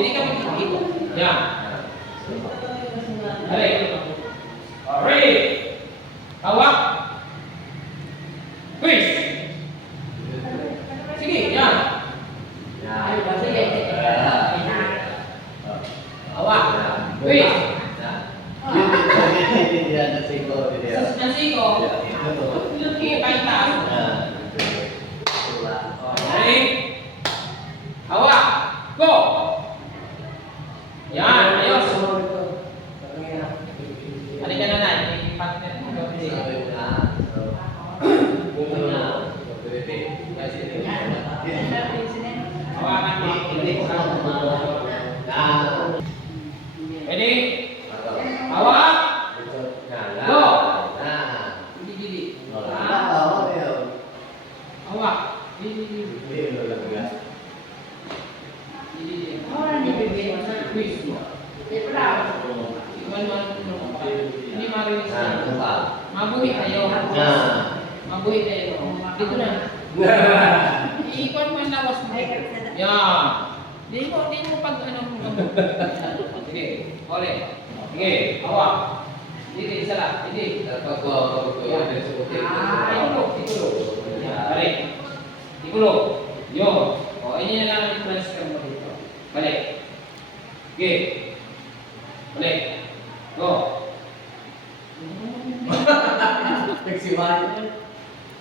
Jadi kami gitu. Ya. Ready. Ready. Awak. Quiz. Sige, yan. Awak. Quiz. Nasiko. Lagi paitas. Ready. Awak. Go. Yan, ayos. Halika na na, yung partner mo. Hawakan mo. Ready? Awak. Go. Dili. Awak. Dili. Ini marinis na. Mabuhi kayo. Mabuhi kayo. Dito na. Iikon mo ang lawas mo. Yan. Di mo pag ano mo. Sige. Ole. Sige. Awak. Dito, isa lang. Dito. Ikulo. Balik. Ikulo. Yo. O, ini na lang ang transfer mo dito. Balik. Sige. Balik. Go. Nagsiwain.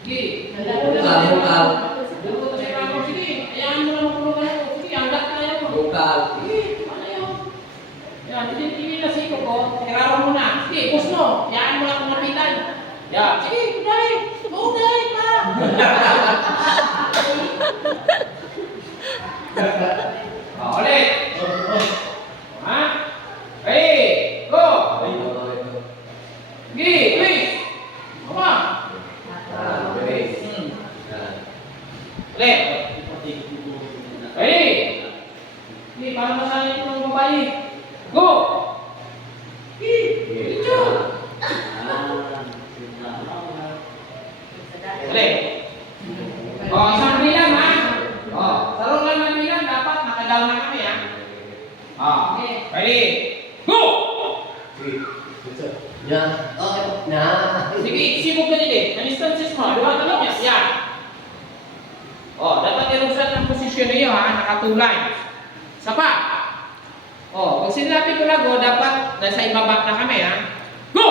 Sige. Bukal. Dito sa mga sige. Ayan mo lang makulungan ko. Sige, angkat na yan mo. Bukal. Sige, ano yun? Yan, hindi na siko ko. Tirawan mo na. Sige, push mo. Yan mo lang kung napitan. Yan, sige, kuday. Kuday pa. Ulit. Ha? Ready? Go! Sige, please. Come on. Ulit. Ready? Sige, para masanay ito ng babae. Go! Sige, ito. Ulit. O, isang bilang ha. O, sarong lang ng bilang, dapat nakadaw na kami ha. O, ready? Go! Sige, sibog ka din. Ang instances mo, luwag ka niya. Yan. O, dapat irusan ang posisyon niyo ha, nakatulay. Sapa. O, pag sinabi ko lago, dapat nasa ibaba na kami ha. Go!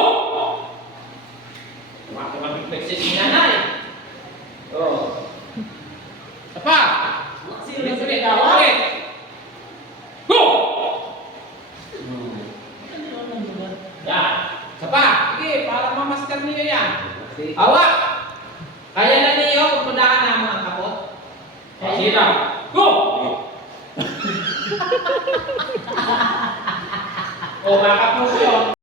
Tumak ka mag-flexes ni nanay. O. Sapa. Ulit. Go! Yan. Sapa. Sige, para mamaster niyo yan. Awak. Kaya na niyo kung pundahan na mga kapot. Sige lang. Go! O, kakapos yun.